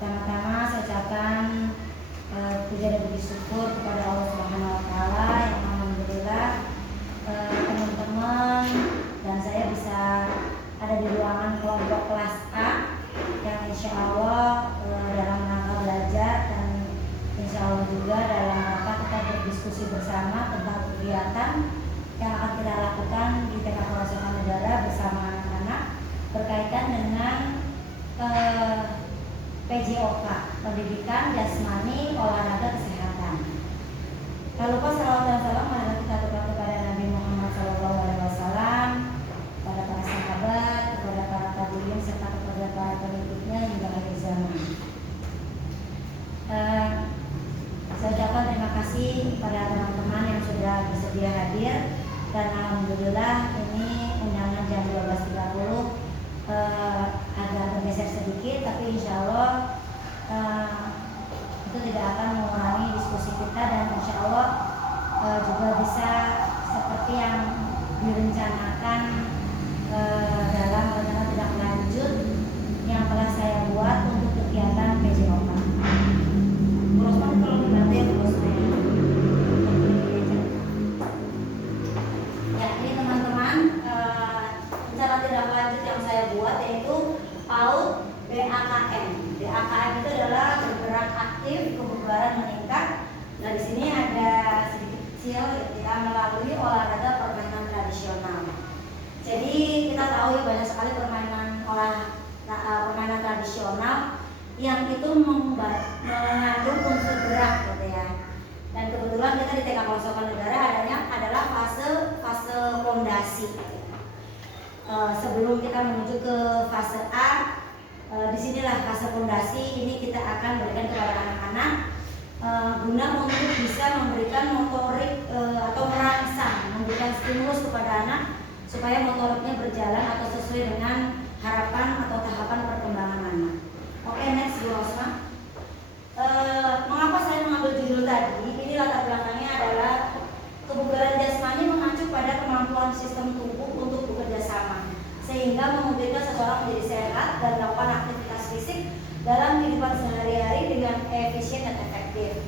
Pertama-tama saya ucapkan puja dan puji syukur kepada Allah Subhanahu wa taala yang alhamdulillah teman-teman dan saya bisa ada di ruangan kelompok kelas A yang insya Allah dalam rangka belajar dan insya Allah juga dalam rangka kita berdiskusi bersama tentang kegiatan yang akan kita lakukan di TK Kelausukan Negara bersama anak-anak berkaitan dengan PJOK, pendidikan jasmani olahraga kesehatan. Tak lupa salawat dan salam marilah kita aturkan kepada Nabi Muhammad SAW, kepada para sahabat, kepada para tabiin serta kepada para pengikutnya hingga akhir zaman. Saya ucapkan terima kasih kepada teman-teman yang sudah bersedia hadir dan alhamdulillah ini undangan jam 12.30 agak bergeser sedikit, tapi insya Allah itu tidak akan mengurangi diskusi kita dan insya Allah juga bisa seperti yang direncanakan dalam rencana tindak lanjut yang telah saya buat untuk kegiatan PJOK. Bu Rosman kalau dibantu ya Bu Rosman. Ya, ini teman-teman rencana tindak lanjut yang saya buat yaitu PAUD BAKM. BAKM itu adalah bergerak aktif, kebugaran meningkat. Nah di sini ada sedikit kecil ya, melalui olahraga permainan tradisional. Jadi kita tahu ya banyak sekali permainan permainan tradisional yang itu mengandung unsur gerak gitu ya. Dan kebetulan kita di TK Kelausukan Negara adanya adalah fase fondasi. Sebelum kita menuju ke fase A, disinilah fase fondasi ini kita akan berikan kepada anak-anak guna untuk bisa memberikan motorik atau merangsang, memberikan stimulus kepada anak supaya motoriknya berjalan atau sesuai dengan harapan atau tahapan perkembangan anak. Oke, next Bu Rosma. Mengapa saya mengambil judul tadi? Ini latar belakangnya adalah kebugaran jasmani mengacu pada kemampuan sistem tubuh untuk bekerja sama, sehingga memungkinkan seseorang menjadi sehat dan melakukan aktivitas fisik dalam kehidupan sehari-hari dengan efisien dan efektif.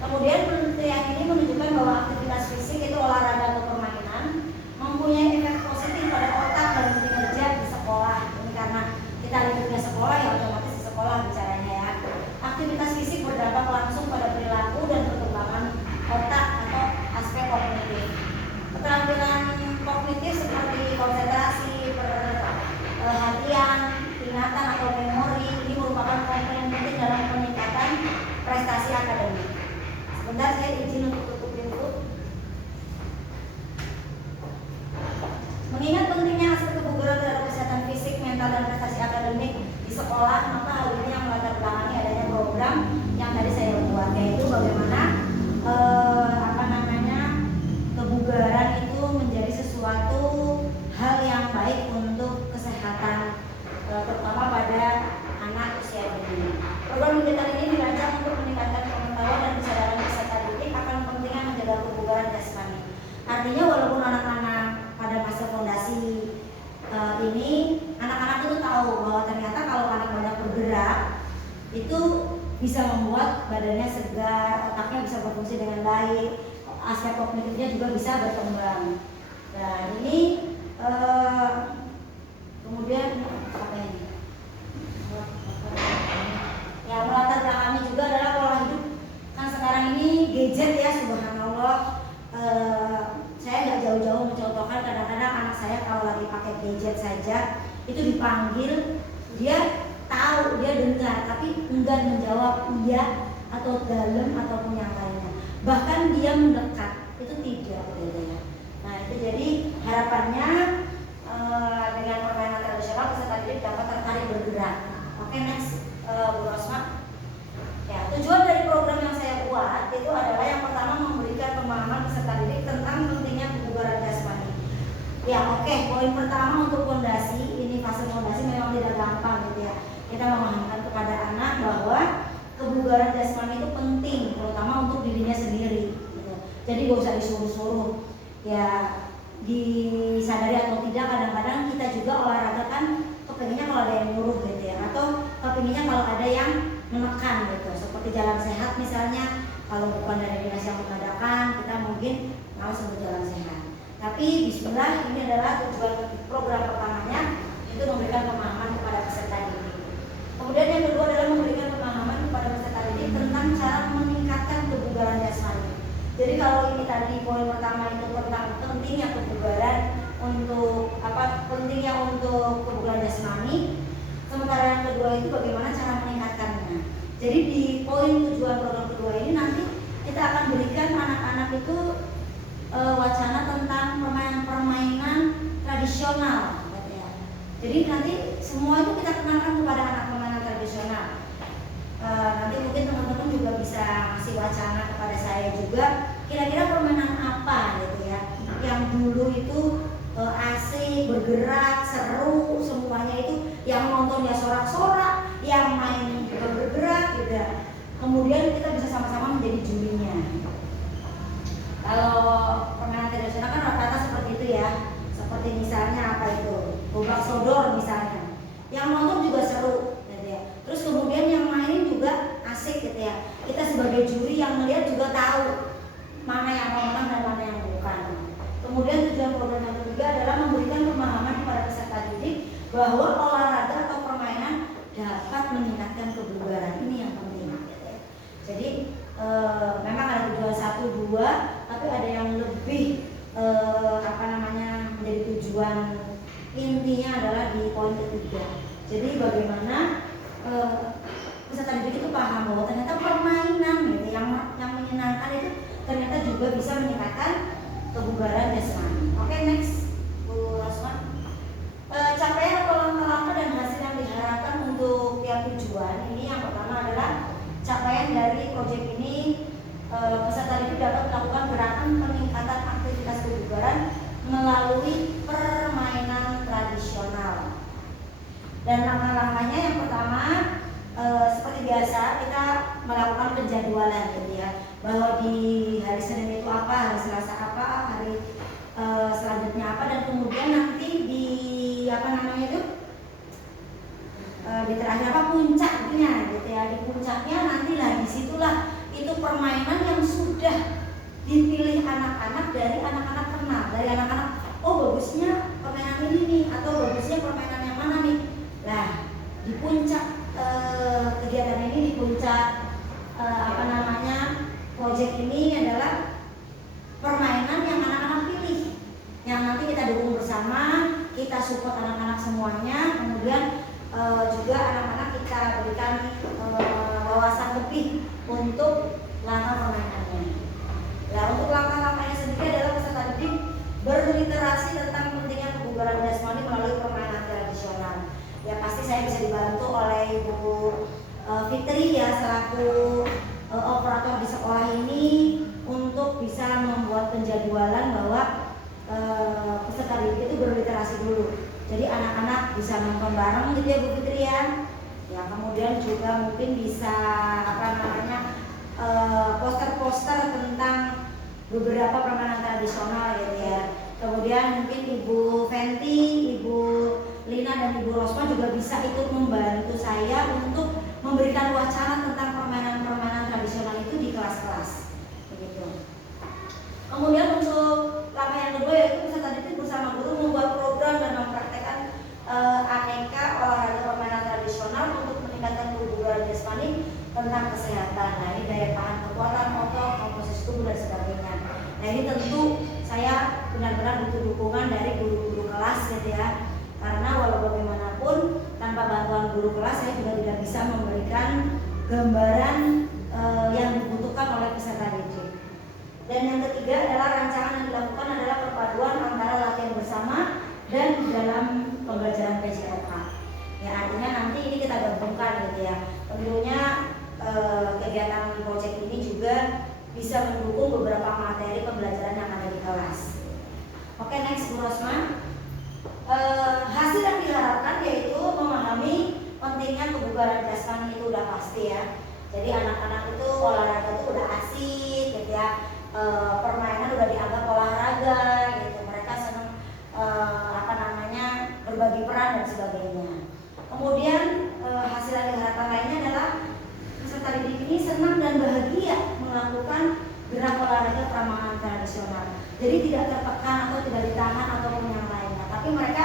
Kemudian penelitian ini menunjukkan bahwa aktivitas fisik itu olahraga atau permainan mempunyai efek positif pada otak dan kinerja di sekolah. Ini karena kita lingkupnya sekolah ya otomatis di sekolah bicaranya ya. Aktivitas fisik berdampak langsung pada perilaku dan perkembangan otak atau aspek kognitif. Keterampilan kognitif seperti konsentrasi, perhatian, ingatan atau memori ini merupakan komponen penting dalam peningkatan prestasi akademik. Sebentar saya izin untuk tutup pintu. Mengingat pentingnya aspek kebugaran terhadap kesehatan fisik, mental dan prestasi akademik di sekolah, maka hal ini yang melatar belakangi adanya program yang tadi saya buat, yaitu bagaimana kebugaran itu menjadi sesuatu hal yang baik untuk kesehatan terutama pada anak usia dini. Program kegiatan ini dirancang untuk meningkatkan pengetahuan dan kesadaran peserta didik akan pentingnya menjaga kebugaran jasmani. Artinya walaupun anak-anak pada masa fondasi ini anak-anak itu tahu bahwa ternyata kalau anak banyak bergerak itu bisa membuat badannya segar, otaknya bisa berfungsi dengan baik, aspek kognitifnya juga bisa berkembang. Dan ini kemudian apa ini? Ya melatar belakangnya juga adalah pola hidup. Kan sekarang ini gadget ya, subhanallah. Saya nggak jauh-jauh mencontohkan kadang-kadang anak saya kalau lagi pakai gadget saja itu dipanggil dia tahu, dia dengar, tapi enggan menjawab iya atau dalam ataupun yang lainnya. Bahkan dia mendekat, itu tidak gitu ya. Nah itu jadi harapannya dengan permainan tradisional peserta didik dapat tertarik bergerak. Oke, next Bu Rosma. Ya, tujuan dari program yang saya buat itu adalah yang pertama memberikan pemahaman peserta didik tentang pentingnya kebugaran jasmani. Ya oke, poin pertama untuk fondasi, ini fase fondasi memang tidak gampang gitu ya. Kita memahamkan kepada anak bahwa kebugaran jasmani itu penting, terutama untuk dirinya sendiri gitu. Jadi gak usah disuruh-suruh ya, disadari atau tidak kadang-kadang kita juga olahraga kan kepengennya kalau ada yang nyuruh gitu ya, atau kepinginnya kalau ada yang menekan gitu, seperti jalan sehat misalnya. Kalau bukan dari dinas yang mengadakan, kita mungkin mau sebut jalan sehat. Tapi bismillah, ini adalah tujuan program pertamanya, itu memberikan pemahaman kepada peserta didik. Kemudian yang kedua adalah memberikan pemahaman kepada peserta didik tentang cara meningkatkan kebugaran jasmani. Jadi kalau ini tadi poin pertama itu tentang pentingnya kebugaran untuk pentingnya untuk kebugaran jasmani, sementara yang kedua itu bagaimana cara meningkatkannya. Jadi di poin tujuan program kedua ini nanti kita akan berikan anak-anak itu wacana tentang permainan tradisional, gitu ya. Jadi nanti semua itu kita kenalkan kepada anak permainan tradisional. Nanti mungkin teman-teman juga bisa ngasih wacana kepada saya juga, kira-kira permainan apa gitu ya, yang dulu itu asik, bergerak, seru, semuanya itu yang nontonnya sorak-sorak, yang main juga bergerak gitu. Kemudian kita bisa sama-sama menjadi jurinya. Kalau permainan tradisional kan rata-rata seperti itu ya, seperti misalnya apa itu, gobak sodor misalnya, yang nonton juga seru gitu ya. Terus kemudian yang mainin juga asik gitu ya. Kita sebagai juri yang melihat juga tahu mana yang mau menang dan mana yang bukan. Kemudian tujuan program yang ketiga adalah memberikan pemahaman kepada peserta didik bahwa olahraga atau permainan dapat meningkatkan kebugaran. Ini yang penting gitu ya. Jadi memang ada tujuan 1, 2, tapi ada yang lebih menjadi tujuan intinya adalah di poin ketiga. Jadi bagaimana peserta didik itu paham bahwa ternyata permainan gitu yang menyenangkan itu ternyata juga bisa meningkatkan kebugaran jasmani. Oke, next Bu Rosman. Capaian atau langkah-langkah dan hasil yang diharapkan untuk tiap tujuan ini, yang pertama adalah capaian dari proyek ini, peserta didik dapat melakukan gerakan peningkatan aktivitas kebugaran melalui permainan tradisional. Dan langkah-langkahnya yang pertama, seperti biasa kita melakukan penjadwalan gitu ya, bahwa di hari Senin itu apa, hari Selasa apa, hari selanjutnya apa, dan kemudian nanti di di terakhir puncaknya gitu ya. Di puncaknya nantilah disitulah itu permainan yang sudah dipilih anak-anak dari anak-anak kenal, dari anak-anak, oh bagusnya permainan ini nih, atau bagusnya permainan yang mana nih. Nah, di puncak kegiatan ini, di puncak proyek ini adalah permainan yang anak-anak pilih, yang nanti kita dukung bersama, kita support anak-anak semuanya. Kemudian juga anak-anak kita berikan wawasan lebih untuk langkah permainannya. Nah, untuk langkah-langkahnya sendiri adalah peserta didik berliterasi tentang pentingnya kebugaran jasmani melalui permainan tradisional. Ya, pasti saya bisa dibantu oleh Ibu Fitri ya, selaku operator di sekolah ini, untuk bisa membuat penjadwalan bahwa peserta didik itu berliterasi dulu. Jadi anak-anak bisa nonton bareng gitu ya Bu Fitri ya. Ya, kemudian juga mungkin bisa poster-poster tentang beberapa permainan tradisional gitu ya. Kemudian mungkin Ibu Fenty, Ibu Lina dan Ibu Rosma juga bisa ikut membantu saya untuk memberikan wacana tentang permainan-permainan tradisional itu di kelas-kelas begitu. Kemudian untuk langkah yang kedua yaitu peserta didik bersama guru membuat program dan mempraktekkan aneka olahraga permainan tradisional untuk meningkatkan kebugaran jasmani tentang kesehatan. Nah, ini daya tahan kekuatan otot, komposisi tubuh dan sebagainya. Nah, ini tentu saya benar-benar butuh dukungan dari guru-guru kelas gitu ya. Karena walau bagaimanapun tanpa bantuan guru kelas saya juga tidak bisa memberikan gambaran yang dibutuhkan oleh peserta didik. Dan yang ketiga adalah rancangan yang dilakukan adalah perpaduan antara latihan bersama dan dalam pembelajaran PJLK. Ya, artinya nanti ini kita gabungkan gitu ya. Tentunya kegiatan proyek ini juga bisa mendukung beberapa materi pembelajaran yang ada di kelas. Oke, next Bu Rosman. Hasil yang diharapkan yaitu memahami pentingnya kebugaran jasmani itu udah pasti ya. Jadi anak-anak itu olahraga itu udah asik gitu ya. Permainan udah dianggap olahraga gitu. Mereka senang berbagi peran dan sebagainya. Kemudian hasil dari harapan lainnya adalah peserta didik ini senang dan bahagia melakukan gerak olahraga permainan tradisional. Jadi tidak tertekan atau tidak ditahan ataupun yang lainnya, tapi mereka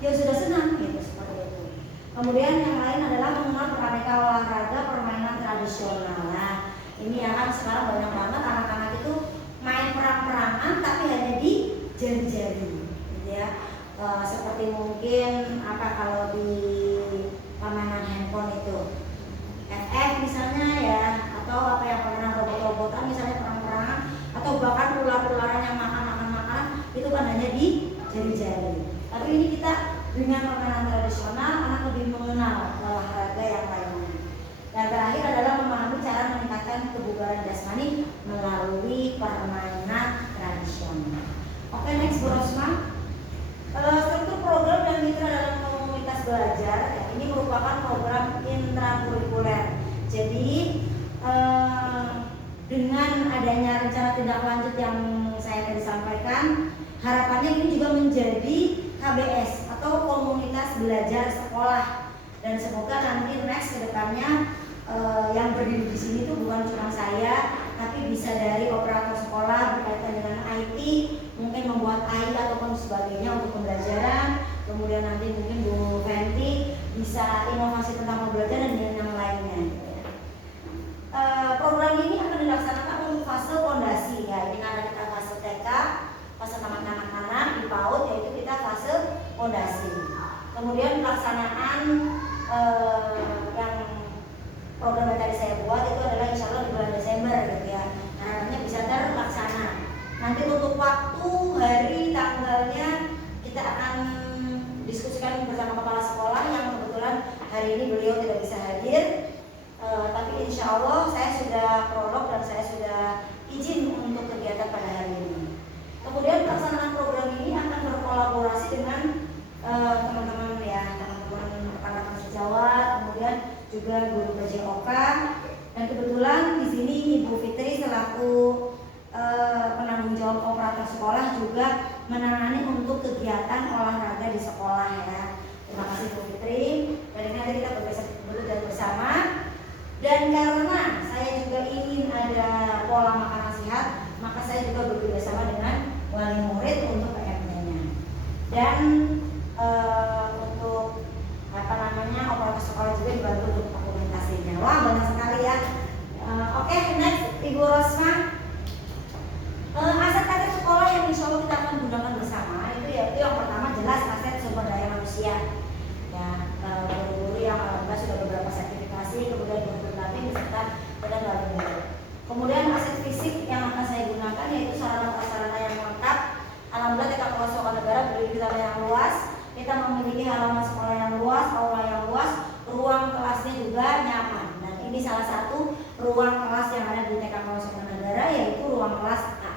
ya sudah senang gitu seperti itu. Kemudian yang lain adalah mengenal beraneka olahraga permainan tradisional. Nah, ini ya kan sekarang banyak banget anak-anak itu main perang-perangan tapi hanya di jari-jari, gitu ya. Seperti mungkin kalau di permainan handphone itu FF misalnya ya, atau yang permainan robot-robotan misalnya perang-perangan, atau bahkan ular-ularan yang makan makanan itu kan hanya di jari-jari. Tapi ini kita dengan permainan tradisional anak lebih mengenal olahraga yang lainnya. Dan terakhir adalah memahami cara meningkatkan kebugaran jasmani melalui permainan tradisional. Oke, next Bu Rosma. Struktur program dan mitra dalam komunitas belajar ya, ini merupakan program intrakurikuler. Jadi dengan adanya rencana tindak lanjut yang saya tadi sampaikan, harapannya ini juga menjadi KBS atau komunitas belajar sekolah, dan semoga nanti next kedepannya yang berdiri di sini tuh bukan cuma saya, tapi bisa dari operator sekolah berkaitan dengan IT, mungkin membuat AI ataupun sebagainya untuk pembelajaran. Kemudian nanti mungkin Bu Fenty bisa inovasi tentang pembelajaran dan yang lainnya. Program ini akan dilaksanakan untuk fase fondasi ya. Ini ada kita fase TK, fase taman kanak-kanak, di PAUD yaitu kita fase fondasi. Kemudian pelaksanaan yang program yang tadi saya buat itu adalah insya Allah di bulan Desember gitu ya. Harapannya bisa terlaksana. Nanti untuk waktu, hari, tanggalnya kita akan diskusikan bersama kepala sekolah yang kebetulan hari ini beliau tidak bisa hadir. Tapi insya Allah saya sudah prolog dan saya sudah izin untuk kegiatan pada hari ini. Kemudian pelaksanaan program ini akan berkolaborasi dengan teman-teman ya, teman-teman rekan-rekan sejawat, kemudian juga guru PJOK, dan kebetulan di sini Ibu Fitri selaku penanggung jawab operator sekolah juga menangani untuk kegiatan olahraga di sekolah ya. Terima kasih Bu Fitri. Dan ini nanti kita belajar bersama. Dan karena saya juga ingin ada pola makan sehat, maka saya juga bekerja sama dengan wali murid untuk PMT-nya. Dan untuk operator sekolah juga dibantu untuk dokumentasinya. Wah, banyak sekali ya. Oke, next Ibu Rosma. Aset-aset sekolah yang insya Allah kita akan gunakan bersama itu yaitu yang pertama jelas aset sumber daya manusia. Ya, guru-guru yang alhamdulillah sudah beberapa sertifikasi, kemudian guru berlatih beserta dan wali murid. Kemudian aset fisik yang akan saya gunakan yaitu sarana-prasarana yang lengkap. Alhamdulillah TK Kelas Sekolah Negara berdiri di tanah yang luas. Kita memiliki halaman sekolah yang luas, aula yang luas, ruang kelasnya juga nyaman. Dan ini salah satu ruang kelas yang ada di TK Kelas Sekolah Negara yaitu ruang kelas A.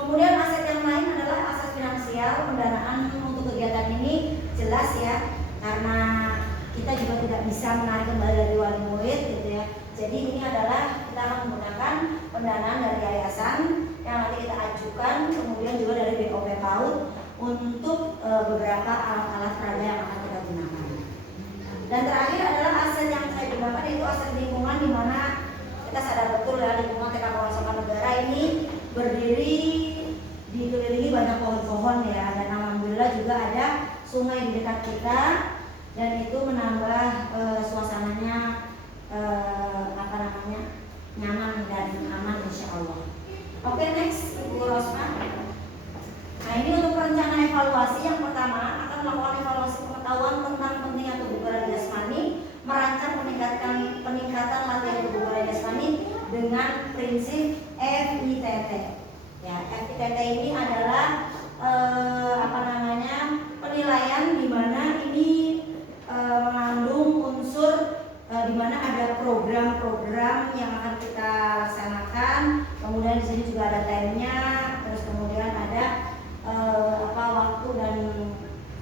Kemudian aset yang lain adalah aset finansial. Pendanaan untuk kegiatan ini jelas ya, karena kita juga tidak bisa menarik kembali dari wali murid gitu ya. Jadi ini adalah kita akan menggunakan pendanaan dari yayasan yang nanti kita ajukan, kemudian juga dari BOP PAUD untuk beberapa alat-alat peraga yang akan kita gunakan. Dan terakhir adalah aset yang saya gunakan yaitu aset lingkungan, di mana kita sadar betul ya lingkungan TK Kelas Sekolah Negara ini berdiri dikelilingi banyak pohon-pohon ya, dan alhamdulillah juga ada sungai di dekat kita, dan itu menambah suasananya nyaman dan aman insya Allah. Oke, next Ibu Rosma. Nah, ini untuk rencana evaluasi yang pertama akan melakukan evaluasi pengetahuan tentang pentingnya kebugaran jasmani, merancang peningkatan latihan kebugaran jasmani dengan prinsip FITT. Ya, FITT ini adalah penilaian di mana ini mengandung unsur di mana ada program-program yang akan kita laksanakan. Kemudian di sini juga ada time-nya, terus kemudian ada waktu dan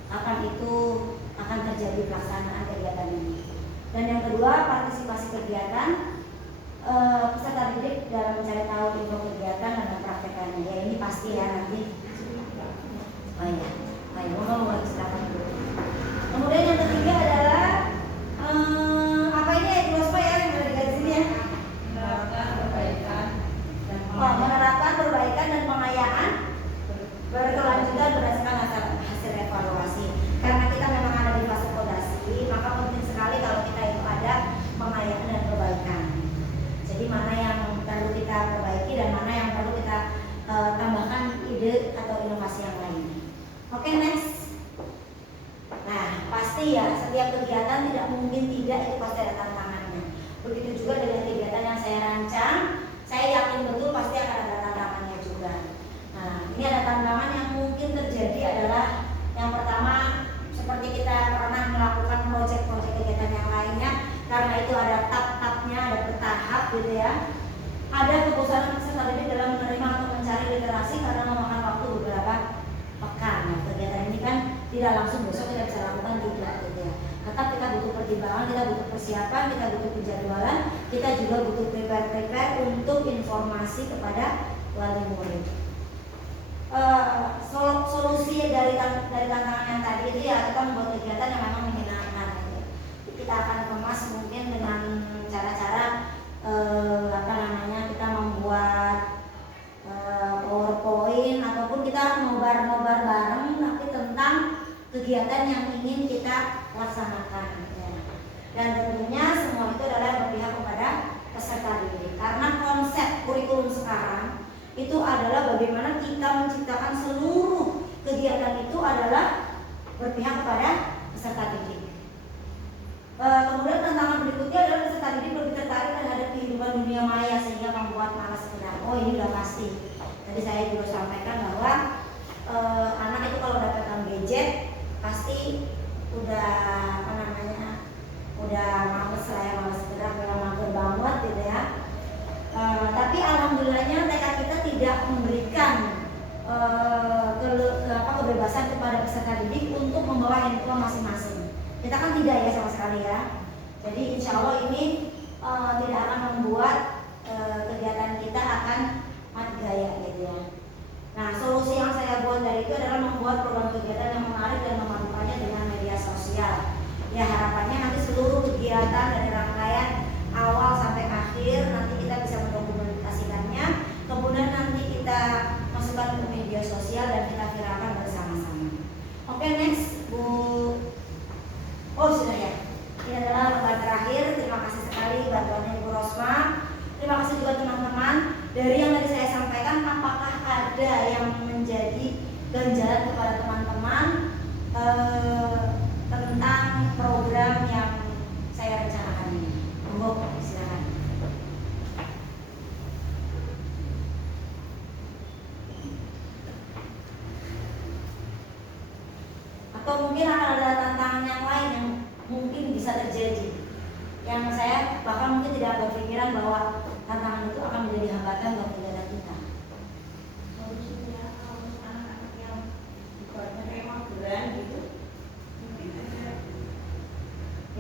kapan itu akan terjadi pelaksanaan kegiatan ini. Dan yang kedua, partisipasi kegiatan peserta didik dalam mencari tahu info kegiatan dan mempraktekannya. Ya ini pasti ya nanti. Silakan. Kemudian yang ketiga adalah gitu ya. Ada kebosanan peserta didik dalam menerima atau mencari literasi karena memakan waktu beberapa pekan. Nah, kegiatan ini kan tidak langsung besok kita bisa lakukan, tidak gitu ya. Tetap kita butuh pertimbangan, kita butuh persiapan, kita butuh penjadwalan, kita juga butuh prepare untuk informasi kepada wali murid. Solusi dari tantangan yang tadi itu ya kita membuat kegiatan yang memang menyenangkan gitu. Kita akan kemas mungkin dengan cara-cara kita membuat PowerPoint ataupun kita nobar bareng tapi tentang kegiatan yang ingin kita laksanakan ya. Dan tentunya semua itu adalah berpihak kepada peserta didik karena konsep kurikulum sekarang itu adalah bagaimana kita menciptakan seluruh kegiatan itu adalah berpihak kepada peserta didik. Kemudian tantangan berikutnya adalah peserta didik lebih tertarik terhadap kehidupan dunia maya sehingga membuat malas sekedar. Oh, ini udah pasti. Tadi saya juga sampaikan bahwa anak itu kalau dapatkan gadget pasti udah udah males lah ya, malas sekedar, memang mager banget gitu ya. Tapi alhamdulillahnya TK kita tidak memberikan kebebasan kepada peserta didik untuk membawa handphone masing-masing. Kita kan tidak ya sama sekali ya. Jadi insya Allah ini tidak akan membuat kegiatan kita akan mati gaya gitu ya. Nah, solusi yang saya buat dari itu adalah membuat program kegiatan yang menarik dan memadukannya dengan media sosial. Ya, harapannya nanti seluruh kegiatan dari rangkaian awal sampai akhir nanti kita bisa mendokumentasikannya. Kemudian nanti kita masukkan ke media sosial dan kita viralkan bersama-sama. Oke, next Bu. Oh, sudah ya. Ini adalah lembar terakhir. Terima kasih sekali bantuannya Ibu Rosma. Terima kasih juga teman-teman. Dari yang tadi saya sampaikan, apakah ada yang menjadi ganjalan kepada teman-teman tentang program yang saya rencanakan ini? Monggo, silakan. Atau mungkin akan ada tantangan yang lain yang mungkin bisa terjadi, yang saya bahkan mungkin tidak berpikiran bahwa tantangan itu akan menjadi hambatan buat kegiatan kita. Solusinya kalau anak-anak yang ibaratnya mageran gitu,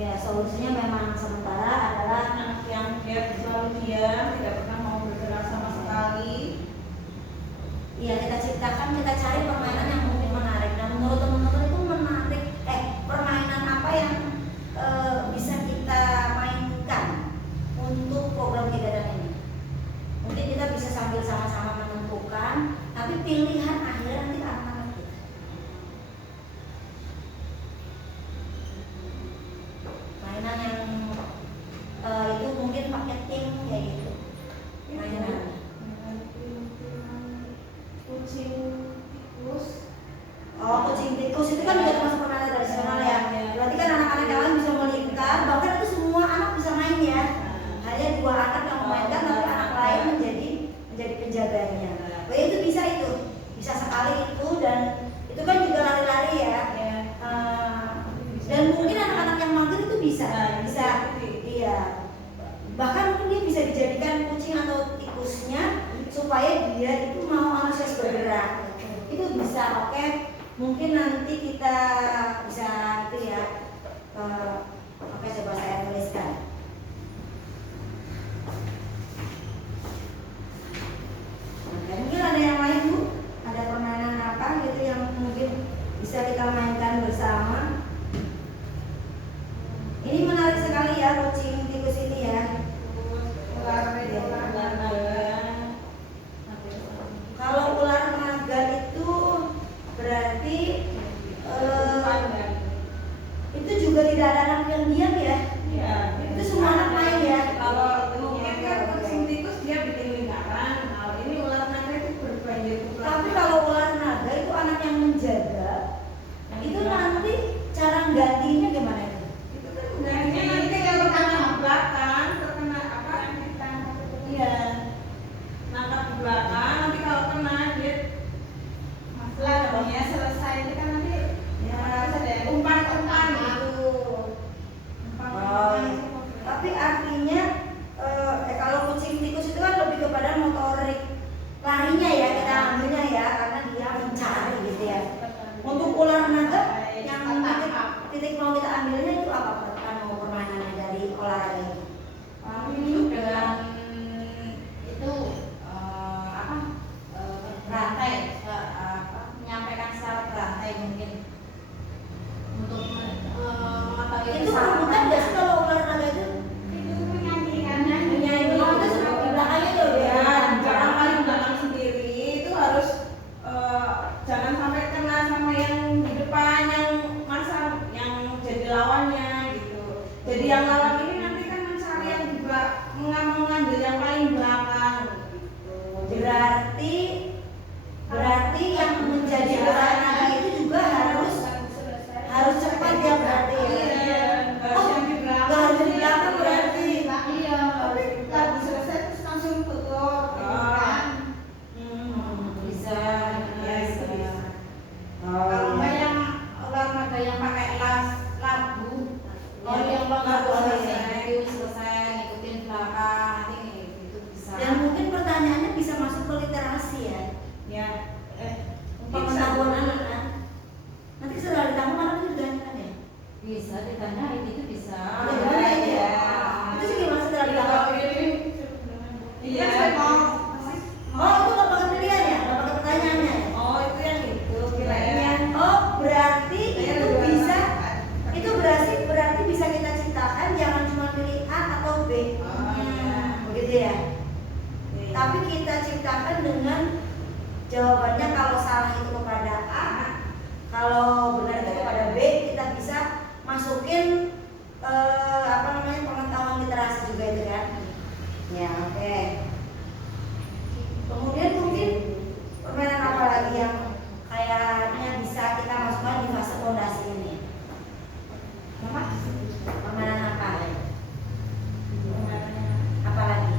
ya solusinya memang sementara adalah anak yang dia selalu diam, tidak pernah mau bergerak sama sekali. ya kita ciptakan, kita cari permainan yang mungkin menarik. Dan menurut teman-teman itu menarik, permainan apa yang bisa kita mainkan untuk program kegiatan ini. Mungkin kita bisa sambil sama-sama menentukan, tapi pilihan akhirnya nanti anak-anak kita. Mainan yang itu mungkin pakai tim kayak gitu. Mainan Kucing tikus. Oh, kucing tikus itu kan juga termasuk permainan tradisional ya. Berarti kan anak-anak yang lain bisa melingkar, bahkan itu semua anak bisa main ya. Hanya 2 anak yang memainkan, tapi anak lain menjadi penjaganya. Oh, itu bisa sekali itu, dan itu kan juga lari-lari ya. Dan mungkin anak-anak yang mager itu bisa, iya. Bahkan mungkin dia bisa dijadikan kucing atau tikusnya supaya dia itu mau antusias bergerak. Itu bisa, oke. Mungkin nanti kita bisa itu ya. Oke, coba saya tuliskan. Oke, mungkin ada yang lain Bu? Ada permainan apa gitu yang mungkin bisa kita mainkan bersama? Ini menarik sekali ya kucing tikus ini ya. Kalau ular naga itu berarti itu juga tidak ada anak yang diam ya? Iya. Itu semua anak main ya? Kalau mungkin kan kucing tikus dia bikin lingkaran. Kalau ini ular naga itu berbanyak. Tapi kalau ular naga itu anak yang menjaga, itu nanti cara gantinya gimana itu? Itu kan nanti kalau kena belakang, terkena apa? Iya. Nangkap di belakang, nanti kalau kena dia masalahnya selesai itu kan nanti ya ada umpan-umpan gitu. Oh, tapi artinya kalau titik mau kita ambilnya itu apa permainannya dari olahraga itu? Dengan itu berantai, menyampaikan secara berantai mungkin untuk mengetahui Itu bukan nggak sih kalau olahraga itu? Menyanyi. Oh, itu seperti di belakangnya tuh Ya, jangan paling belakang sendiri itu harus jangan sampai kena sama yang di depan yang masa yang jadi lawannya gitu. Jadi yang lawan ini nanti kan mencari yang di mengambil yang paling belakang gitu. Berarti yang menjadi olahraga itu juga harus cepat ya berarti ya. Iya, harus Oh, yang di nggak belakang. harus di belakang berarti. iya, Tapi lagi selesai terus langsung tutup. bisa Ya, itu bisa. kalau enggak yang olahraga yang pakai lagu yang lagu Oh, selesai ngikutin belakang nanti itu bisa. Dan mungkin pertanyaannya bisa masuk ke literasi ya. Ya, Pengetahuan anak kan. Nanti setelah ditanggung anak itu ditanyakan ya. Bisa ditanyain itu bisa. Oh, gimana itu ya? Itu sih gimana setelah ditanggung? Iya. Oh, itu nggak pakai pilihan ya? Nggak pakai pertanyaannya ya? Oh, itu yang itu kirainnya. Oh, berarti itu bisa, itu berarti bisa kita ciptakan jangan cuma pilih A atau B. Begitu ya? Tapi kita ciptakan dengan jawabannya kalau salah itu kepada A, kalau benar itu kepada B, kita bisa masukin pengetahuan literasi juga itu kan? Ya, oke. Kemudian mungkin permainan apa lagi yang kayaknya bisa kita masukkan di fase fondasi ini? Apa? Permainan apa? Apa lagi?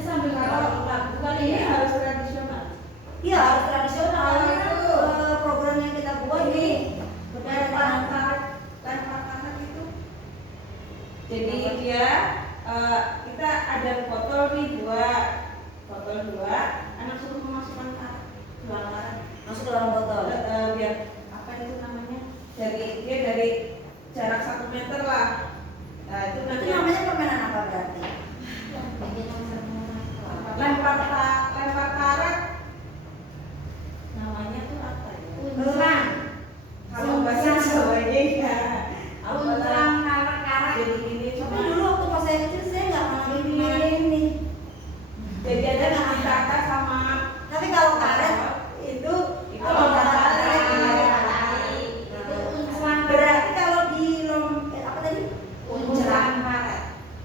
Sambil kalau lagu kali Ini ya. harus tradisional. Iya, harus tradisional. Oh, Karena itu. program yang kita buat ini Lempar karet itu. Jadi dia kita ada botol nih dua, anak suruh memasukkan karet, dua karet. masuk ke dalam botol. Biar apa itu namanya? Dari jarak 1 meter lah. Nah, itu nanti Itu namanya permainan apa berarti? lempar karet. Namanya tuh apa ya? Uncelan. Kalau bahasa Jawanya ya. Uncelan karet-karet. Jadi ini Tapi cuma dulu waktu pas saya kecil saya nggak mengalami permainan ini. jadi ada nanti kakak sama Tapi kalau karet itu kalau karet Itu uncelan berarti kalau di apa tadi? uncelan karet.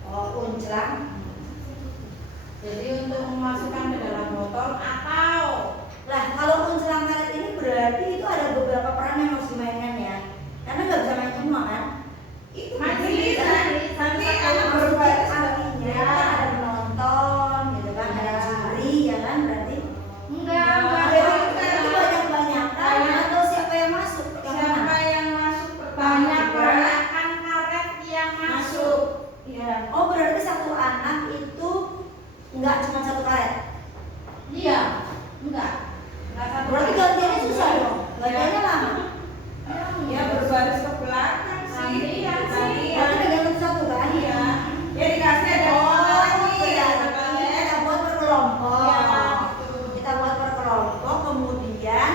Oh, uncelan. Jadi untuk memasukkan ke dalam botol atau Lah, kalau uncelan karet ini berarti itu ada beberapa peran yang harus dimainkan ya. Karena nggak bisa main semua kan? itu Main sendiri sendiri. nanti anak Maksudnya berbaris artinya ada penonton gitu kan, ada juri ya kan berarti. enggak Ada yang itu banyak-banyakan atau siapa yang masuk? Yang siapa mana? yang masuk banyak pertama banyakkan karet yang masuk. ya Oh, berarti satu anak itu nggak cuma satu karet. Iya, enggak. Enggak satu. Berarti gantiannya susah dong. Gantiannya lama. ya berbaris ke belakang sih Gantian sih. Berarti pegang satu kan? iya ya dikasih ada Oh, lagi berarti kita buat per kelompok. Iya, gitu. Kita buat per kelompok, kemudian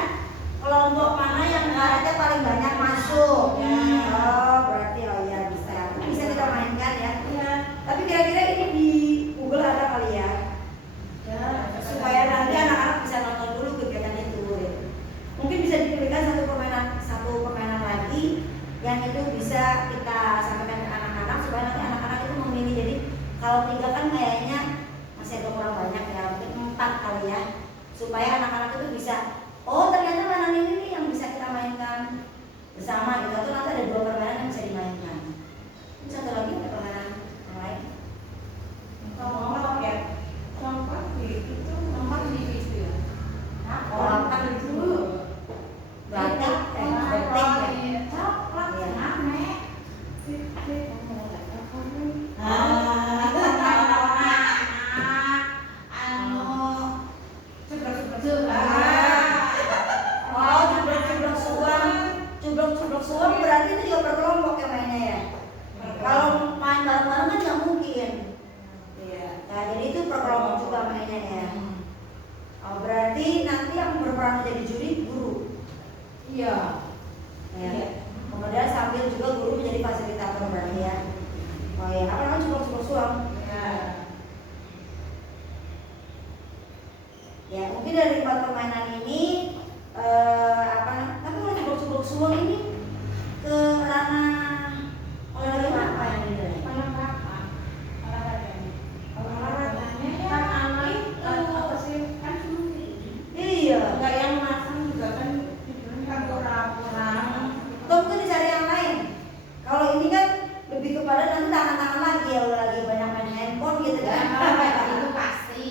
kelompok mana yang karetnya paling banyak masuk. Ya. Oh, berarti oh ya bisa. Bisa kita mainkan ya. iya Tapi kira-kira ini di Google ada kali ya? Supaya nanti anak-anak bisa nonton dulu kegiatan itu. Ya. Mungkin bisa dipilihkan satu permainan lagi yang itu bisa kita sampaikan ke anak-anak supaya nanti anak-anak itu memilih. Jadi kalau 3 kan kayaknya masih agak kurang banyak ya, mungkin 4 kali ya, supaya anak-anak itu bisa, oh ternyata mainan ini nih yang bisa kita mainkan bersama gitu. Atau nanti ada 2 permainan yang bisa dimainkan. Ini satu lagi ada permainan yang lain. contoh ya contoh gitu Tempat di situ ya. Oh, apa itu? Berarti penting ya. Coklat Iya. nek. Ah. Anu coba itu per kelompok juga mainnya ya. Oh, berarti nanti yang berperan menjadi juri guru. Iya. Ya. Kemudian sambil juga guru menjadi fasilitator berarti ya. Oh ya, apa namanya cukup suam. Ya. Ya, mungkin dari 4 permainan ini tapi kalau cukup suam ini ke ranah olahraga apa yang dinilai? Olahraganya ya Kan anak itu. apa sih kan Iya. nggak yang masang juga kan kan pura-pura. Atau mungkin dicari yang lain. Kalau ini kan lebih kepada nanti tangan-tangan lagi ya, udah lagi banyak main handphone gitu kan. Itu pasti.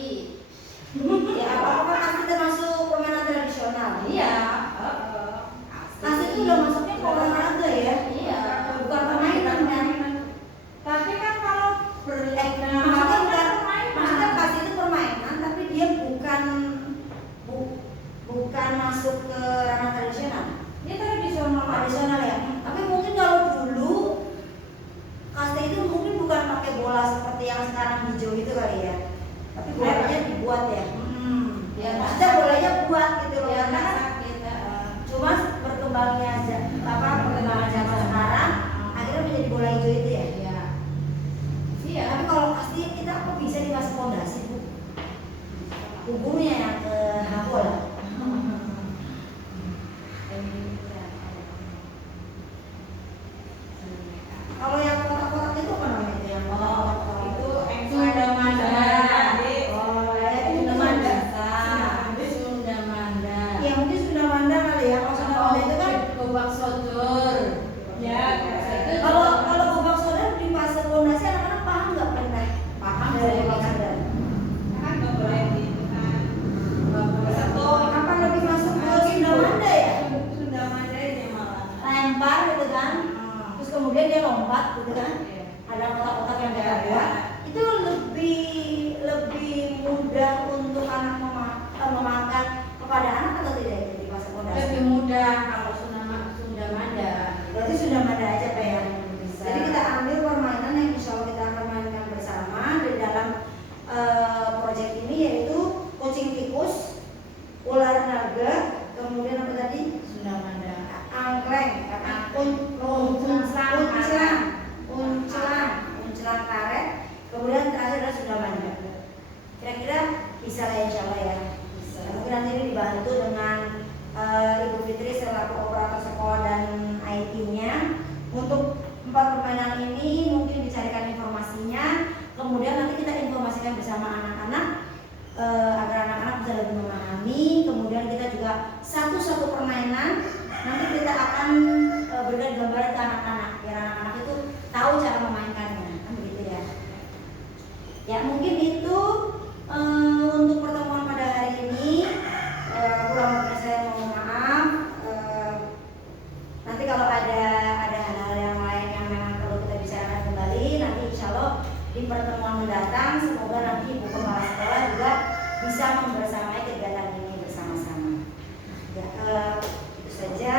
Ya apa-apa pasti termasuk permainan tradisional. Iya. Pasti itu udah masuknya ke olahraga ya. Iya. Bukan permainan kan. Tapi kan kalau Maksudnya pasti itu permainan, tapi dia bukan masuk ke ranah tradisional. Ini tradisional. Ya. Tapi mungkin kalau dulu kaste itu mungkin bukan pakai bola seperti yang sekarang hijau itu kali ya. Tapi bolanya dibuat ya. Ya, Maksudnya bolanya buat gitu loh. Ya, Karena kan sakit. cuma perkembangan zaman sekarang akhirnya menjadi bola hijau itu ya. Iya. Iya. Tapi kalau pasti kita kok bisa dikasih fondasi bu? Punggungnya yang ke bola. Kalau yang kotak-kotak itu apa namanya itu yang kotak-kotak Itu Sunda Manda. Oh, ya itu Sunda Sunda Manda. Manda. Sunda Manda. Ya mungkin Sunda Manda kali ya. Kalau Sunda Manda itu kan Gobak Sodor. Ya, kalau gobak saudara di fase fondasi anak-anak paham nggak perintah? Paham Dari dari gobak saudara. kan nggak boleh gitu kan. Apa lebih masuk ke Sunda Manda ya? Sunda Mandanya malah. Lempar gitu kan. Terus kemudian dia lompat gitu kan. Ada kotak-kotak yang mereka buat. Itu lebih mudah untuk anak memakan kepada anak atau tidak itu di fase fondasi? Lebih mudah kalau Sunda Manda. Berarti Sunda Manda aja Pak ya. Bisa. Jadi kita ambil permainan yang insya Allah kita akan mainkan bersama di dalam proyek ini, yaitu kucing tikus, ular naga, kemudian apa tadi? Sunda Manda. Angkleng, uncelang karet, kemudian terakhir adalah Sunda Manda. Kira-kira bisa lah insya Allah ya. Bisa. Mungkin nanti ini dibantu dengan Ibu Fitri selaku operator sekolah dan IT-nya. Untuk 4 permainan ini mungkin dicarikan informasinya, kemudian nanti kita informasikan bersama anak-anak agar anak-anak bisa lebih memahami. Kemudian kita juga satu-satu permainan nanti kita akan berikan gambaran ke anak-anak biar anak-anak itu tahu cara memainkannya, kan begitu ya. Ya mungkin itu untuk pertemuan pada hari ini. Kurang lebihnya saya mohon maaf. Nanti kalau ada hal-hal yang lain yang memang perlu kita bicarakan kembali, nanti insya Allah di pertemuan mendatang semoga nanti Ibu Kepala Sekolah juga bisa membersamai kegiatan ini bersama-sama. Ya, itu saja.